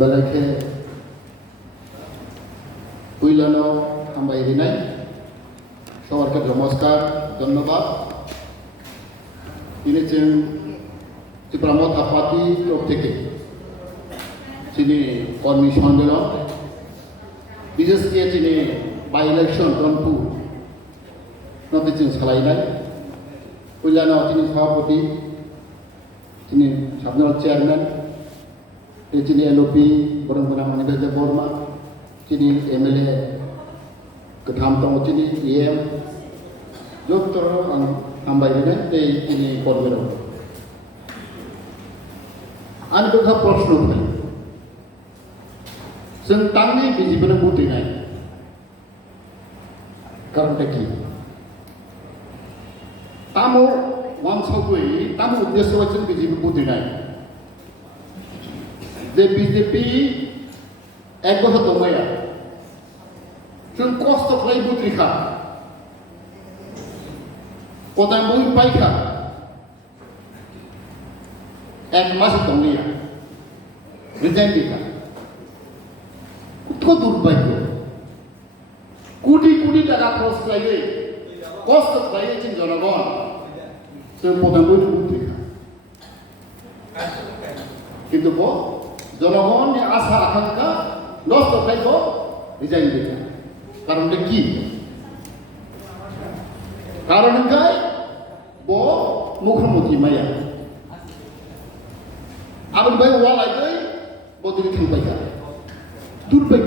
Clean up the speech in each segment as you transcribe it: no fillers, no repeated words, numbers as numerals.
बेलाखे उइलानो हामबाय दिनाय सबारके नमस्कार धन्यवाद ini Cipramo Tapati Topteke sini kami sondelo bisnis ke sini by election tentu nanti sini selainai ujian sini sabudi sini sabda chairman sini LOP orang-orang mana Borma sini MLA ketam tamu sini EM dokter hambai ini korbero anu juga प्रश्न फैयो जों तांनि बिजिबनो बुदिनाय कारनटा कि तामो वामसावै तामो उद्देश्य जों बिजिबो बुदिनाय जे BJP एकगह दंगाया जों कस्त खालाय बुद्रिखा कदाय मुइ पाइखा एक मास दंलिया रिजाइन दिखा कुछ दुर्भाग्य कोटी टाका खरच खालायो कस्त खालायो जों जनगण जों कदाय मुइ बुद्रिखा किन्तु बो जनगणनि आशा आकांक्षा नष्ट खालायो रिजाइन दिखा कारण कि कारण काय bo मुख्यमंत्री माया abang bayi wala gay bo dili thangbai ka durbai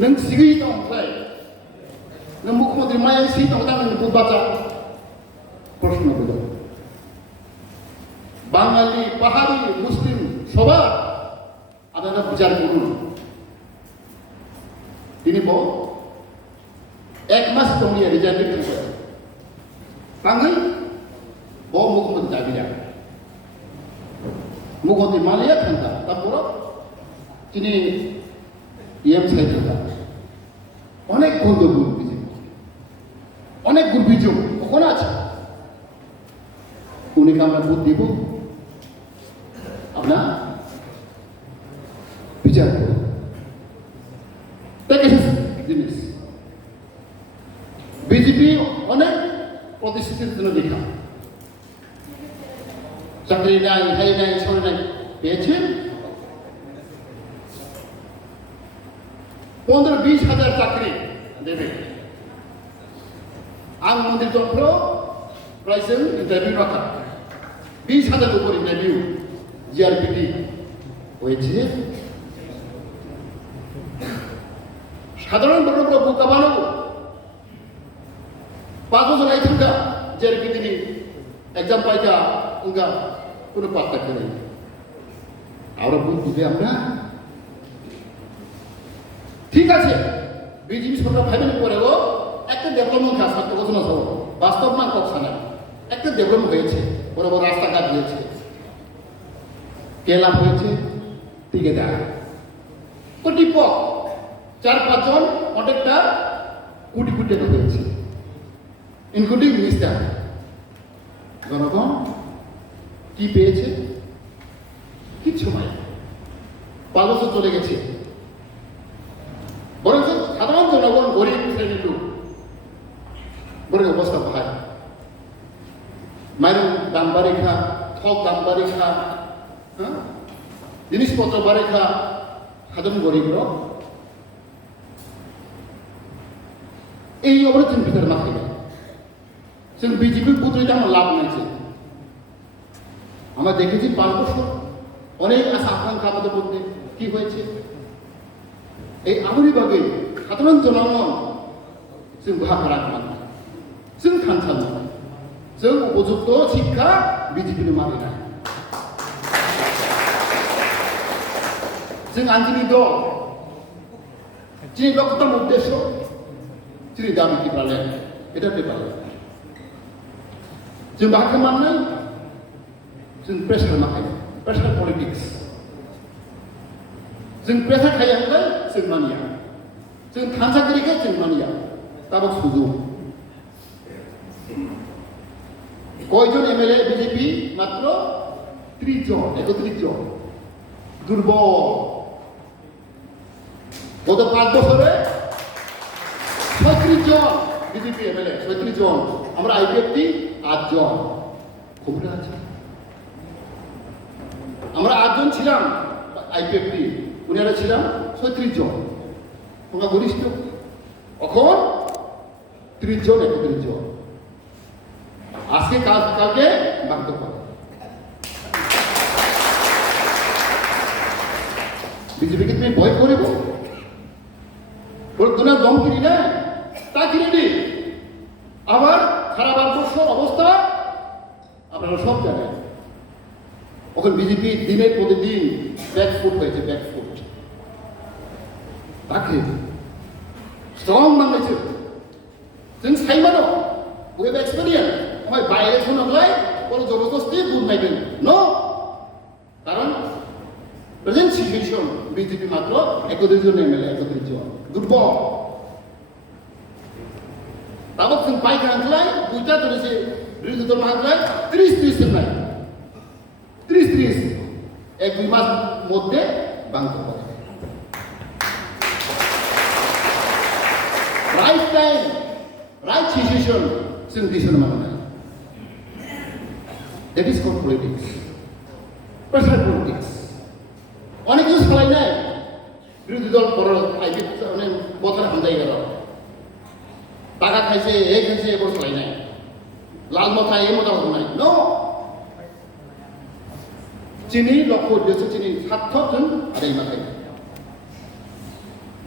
nang sigi tong sai nang मुख्यमंत्री माया si tong tang nang baca प्रश्न bodo বাঙালি পাহাড়ি মুসলিম সবার আপনারা বিচার করুন তিনি bo एक मास दंलिया रिजाइन दिखा Pangai, bawa mukhmud jabiya. Mukhmud Malaysia thangka, tapuro ini EM saya thangka. Onek gondo guru biji, onek guru biju, kona aja. Unik kamera buat dibu, apna bicara. Teknis jenis. BJP onek প্রতিশ্রুতির জন্য লেখা চাকরি নাই high নাই ছড় নাই পেয়েছেন 15-20 হাজার চাকরি দেবে আম মন্দির তন্ত্র প্রাইসেন ইন্টারভিউ রাখা 20 হাজার উপর ইন্টারভিউ জিআরপিটি হয়েছে সাধারণ মানুষ বোকা বানাবো 5 বছর আই থাকা জিআরপি তিনি এক্সাম পাইকা উনকা কোনো পাত্তা নেই আমরা ভোট দিবে আমরা ঠিক আছে বিজেপি সরকার ভাইবেন পরেও একটা ডেভেলপমেন্ট কাজ করতে কথা না বাস্তব না কথা না একটা ডেভেলপমেন্ট হয়েছে বড় বড় রাস্তাঘাট হয়েছে কেলাম হয়েছে ঠিকাদার কর্তৃপক্ষ 4-5 জন কন্ট্রাক্টর কোটি টাকা হয়েছে including minister জনগণ কি পেয়েছে কিছু নাই 5 বছর চলে গেছে বরঞ্চ সাধারণ জনগণ গরিব শ্রেণীর লোক বড় অবস্থা ভাই মাইরং দাম বাড়িখা থক দাম বাড়িখা জিনিসপত্র বাড়িখা সাধারণ গরিব এই অবস্থার ভিতরে মাথায় जों बिजेपि बुद्धिता আমার লাভ নাইছে আমরা দেখেছি 5 বছর অনেক আশা আকাঙ্ক্ষা আমাদের মধ্যে কি হয়েছে এই আগুরিভাবে সাধারণ জনগণ जों बाहागो लानो जों खानसाल जों उपযুক্ত শিক্ষা বিজেপিनि माने ना जों आनजिनि दल যিনি লক্ষ্যতম উদ্দেশ্য যিনি দাবি কি পারলেন এটা পেপারে जों बाहागो माननाय जों प्रेसार माखायो प्रेसार पलिटिक्स जों प्रेसार खायाखै जों मानिया जों थानसागिरिखौ जों मानिया दाबो सुजुग কয়জন এমএলএ বিজেপি মাত্র 30 জন 31 জন দুর্বল। গত 5 বছরে 36 জন বিজেপি এমএলএ, 36 জন। আমরা আইপিএফটি 8 জন। খবর আছে, আমরা 8 জন ছিলাম আইপিএফটি, উনারা ছিলাম 36 জন। আমরা বরিষ্ঠ, এখন 30 জন, 31 জন। আজকে কালকে বাধ্য করে বিজেপিকে তুমি ভয় করিব, তোমার দম কিনি না, তা কিনে নি। আবার সারা ভারতবর্ষের অবস্থা আপনারা সব জানেন। এখন বিজেপি দিনের প্রতিদিন ব্যাকফুট হয়েছে, ব্যাকফুট। তাকে স্ট্রং বাংলাদেশ जों साइमानो we have experience ओमफ्राय बाय इलेक्शन आवलाय बल जबरदस्ती बुट नायगोन नो कारण प्रेजेंट सिचुएशन बीजेपी मात्र 31 জন एमएलए 31 জন दुर्बल তাবক जों बाय गांखलाय दुइटा धरेছে বিরোধী দল মাগলায় 30 নাই 30 এক-দুই মাস মধ্যে বাংলা হবে। রাইট টাইম, right decision, जों decision मावनो। That is called politics. Pressure politics. অনেক কিছু চালাই নাই বিরোধী দল পর আইপি মানে বছর হামদাই গেল, টাকা খাইছে, এই খাইছে, এবার চালাই নাই, লাল মাথা এই মাথা নাই। নো, চিনি লক্ষ্য উদ্দেশ্য, চিনি সার্থক जों আদায় মাথায়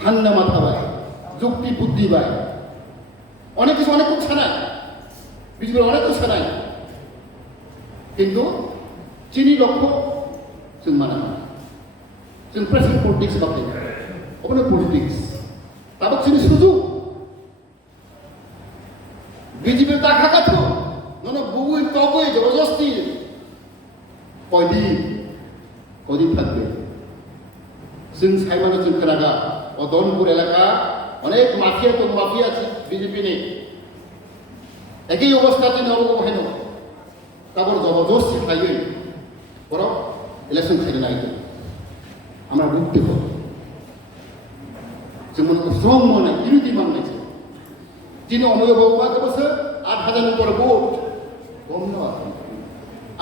ঠান্ডা মাথা বাই, যুক্তি বুদ্ধি বাই, অনেক কিছু অনেক কিছু ছাড়ায় বিজেপির অনেক কিছু ছাড়ায়, কিন্তু চিনি লক্ষ্য जों মানা না। जों প্রেসিডেন্ট পলিটিক্স বাকি ওখানে পলিটিক্স তারপর চিনি সুযোগ বিজেপির টাকা কাটো নন বুগুই তগুই জবরদস্তি কদিন থাকবে। जों সাইমানো जों खोनागा দনপুর এলাকা অনেক মাফিয়া তো মাফিয়া আছে বিজেপি নেই, একই অবস্থাতে নরকম হেন তারপর জবরদস্তি খাইবে বরং ইলেকশন খাইলে নাই আমরা ঢুকতে পারবো। যেমন শ্রম মনে বিরোধী মানছে যিনি অময় বাবুকে বসে 8,000 উপর ভোট কম নয়,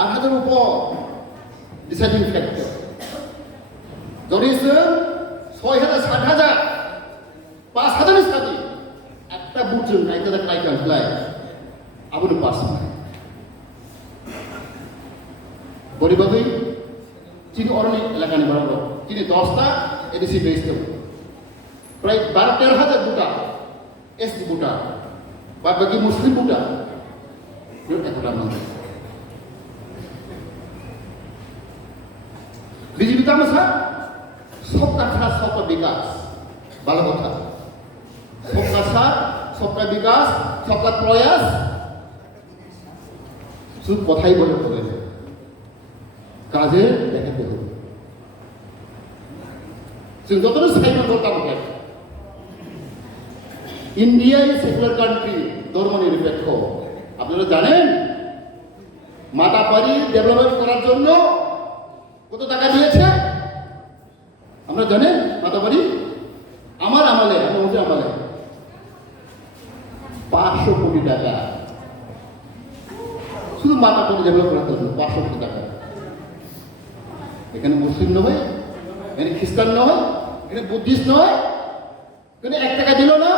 8,000 উপর ডিসাইডিং ফ্যাক্টর জড়িয়েছে 6,000 7,000 5,000 সাথে একটা বুট जों नायदा नायगांलाय आबोनो पास নাই বরিবাগৈ চিনি অরণি এলাকানি বরাবর চিনি 10টা এডিসি বেসতে প্রায় 12-13,000 বুটা এসটি বুটা বাদ বাকি মুসলিম বুটা একটা মানুষ বিজেপি তামসা सबका साथ सबका विकास ভালো কথা, सबका साथ सबका विकास सबका प्रयास শুধু কথাই বলে হবে না, কাজে দেখাতে হবে। जों যতটা সাইমা বলতাম কেন ইন্ডিয়া ইজ সেকুলার কান্ট্রি, ধর্ম নিরপেক্ষ। আপনারা জানেন মাতাপাড়ি ডেভেলপমেন্ট করার জন্য কত টাকা দিয়েছে আমরা জানেন? মাতাবাড়ি আমার আমলে, আমাদের আমলে 500 কোটি টাকা শুধু মাতাবাড়ি ডেভেলপ করার জন্য 500 কোটি টাকা। এখানে মুসলিম নয়, এখানে খ্রিস্টান নয়, এখানে বুদ্ধিস্ট নয়, এখানে 1 টাকা দিল না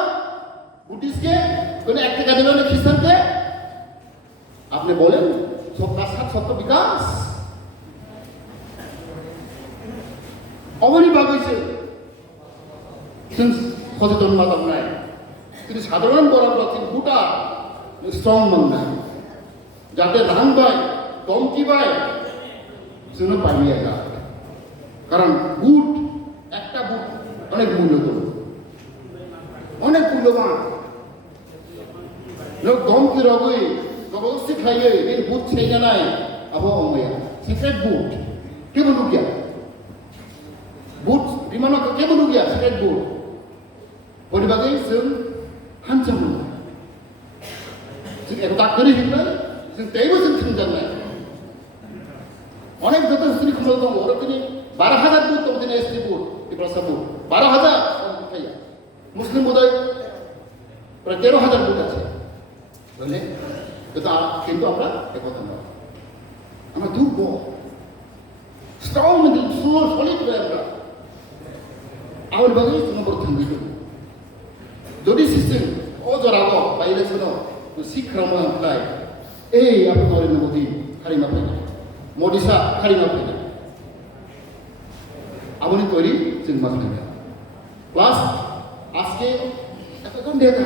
বুদ্ধিস্টকে, এখানে 1 টাকা দিল না খ্রিস্টানকে। আপনি বলেন सबका साथ सबका विकास অবনীভাগ হয়েছে। সচেতন মাতাম নাই, কিন্তু সাধারণ বরাবর তিনি গোটা স্ট্রং মান নাই যাতে রান পায় দমকি পায় জন্য পাইনি একা। কারণ বুট একটা বুট অনেক মূল্যবান, অনেক মূল্যবান। লোক দমকি রবই জবরদস্তি খাইয়ে এর বুট সেই জানায় আবহাওয়া সিক্রেট বুট কে বলু গিয়া बुट विमानों के बोलू गया सिक्रेट बुट बरिबागै जों हानजामोन जों एटा करि हिंबाय जों तेबो जों थंजानाय अनेक जत स्त्री खमल दं ओर तिनि 12 12,000 বুথ তোমাদের এসটি বুথ ত্রিপুরা বুথ 12,000 কোথায় মুসলিম বোধহয় প্রায় 13,000 বুথ আছে বুঝলে কিন্তু আমরা একতা নয় আমরা দুর্বল স্ট্রং সলিড হয়ে আমরা আমার বাকি নম্বর থাকবে যদি সিস্টেম অজরাব বাইরে ছিল শিক্ষাময় প্রায় এই আপনার মোদী হারিমা পাই না মডিসা হারিমা পাই না আপনি তৈরি जों মাঝে প্লাস আজকে এতজন নেতা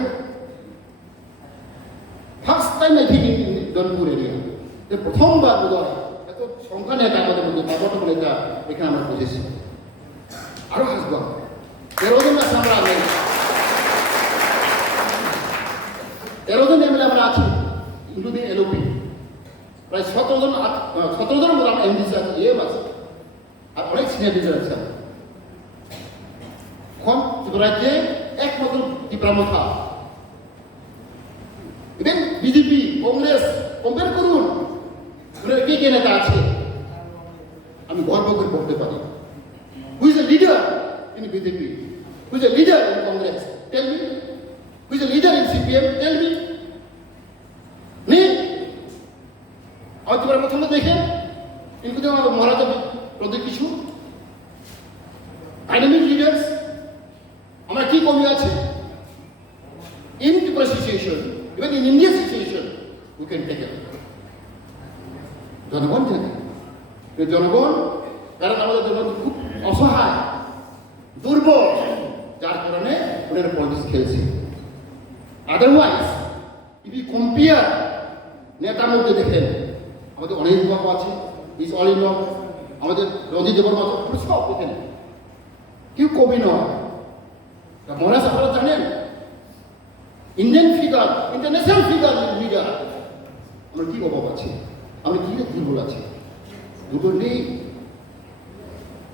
first time I think in Janpur area যে প্রথমবার বোধহয় এত সংখ্যা নেতা আমাদের মধ্যে বাবাটক নেতা এখানে আমরা বুঝেছি আরো হাসবো 13 জন আছে আমরা 13 জন এমএলএ আমরা আছি ইনক্লুডিং এলওপি প্রায় 17 জন মতো আমরা এমডি আছে এম আছে আর অনেক সিনিয়র লিডার আছে এখন রাজ্যে একমাত্র Tripura even BJP Congress compare করুন ওনার কে নেতা আছে আমি গর্ব করে বলতে পারি who is a leader in BJP who is a leader in Congress tell me who is a leader in CPM tell me নেই আমি তোমার প্রথমে দেখেন কিন্তু আমার মহারাজা প্রদীপ কিছু ডাইনামিক লিডার্স আমরা কি কমে আছে in Tripura situation, even in India situation, we can take it. জনগণ থাকে জনগণ কারণ আমাদের জনগণ খুব অসহায় দুর্বল যার কারণে ওনারা পলিটিক্স খেলছে আদারওয়াইজ ইফ ইউ কম্পেয়ার নেতার মধ্যে দেখেন আমাদের অনেক বাবু আছে ইজ অল ইন আমাদের রঞ্জিত দেবর মতো সব এখানে কেউ কবি নয় মহারাজ আপনারা জানেন Indian figure international figure leader আমরা কি অভাব আছে আমরা কি দুর্বল আছে দুটো নেই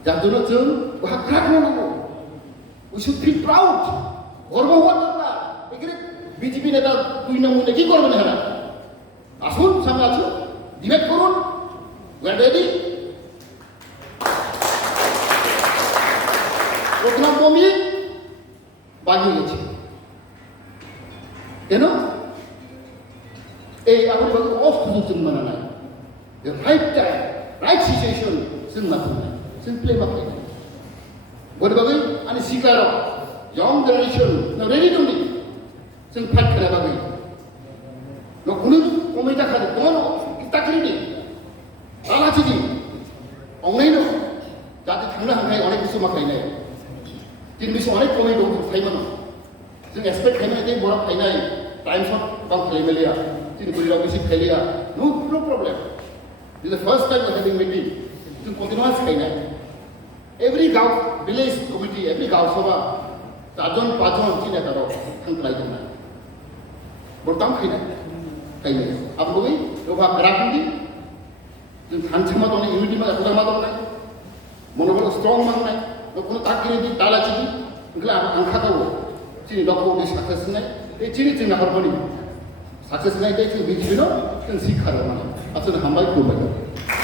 যার জন্য जों খারাপ নেব উই শুড ফিল প্রাউড গর্ব হওয়ার দরকার এখানে বিজেপি নেতা দুই নম্বরে কি করবেন এরা আসুন সামনে আসুন ডিবেট করুন উই আর রেডি প্রথম কমিয়ে বাগিয়ে গেছে কেন এই এখন অফ সুযোগ মানা নাই রাইট টাইম রাইট সিচুয়েশন जों माफिनाय जों प्ले माफिनाय बरबागै आनि सिगाराव यंग जनरेशन न रेडी दंनि जों फाइट खालामागै न कुनु कमै जाखादो दङ ताकरिनि आलाचिनि अंगैनो जाते थांनो हानाय अनेक बुस्थु माखायनाय दिन बिसो अनेक कमै दं थाइमोन जों एक्सपेक्ट खालामनाय बरा फायनाय टाइम शट बां खालामलिया जों बोरिराव बेसे खालिया no problem this the first time we having meeting जों कन्टिन्यूअस खायनाय एवरी गांव विलेज कमिटी एवरी गांव सभा 4 जन 5 जन की नेता दं थांलायदोंना बरताम खायनाय आपगोबै रोबा राखुंदि जों थानसामा दं इउनिटि मा उदामा दं मनोबल स्ट्रंग मांनाय कोनो ताकिनि दालाचिनि ओंख्ला आंखादाव जोंनि गावखौ साक्सेस होनाय बे जोंनि हारमनि साक्सेस होनाय जों बिजिबिनो जों सिखारो माने आसोल हामबाय खुलुमबाय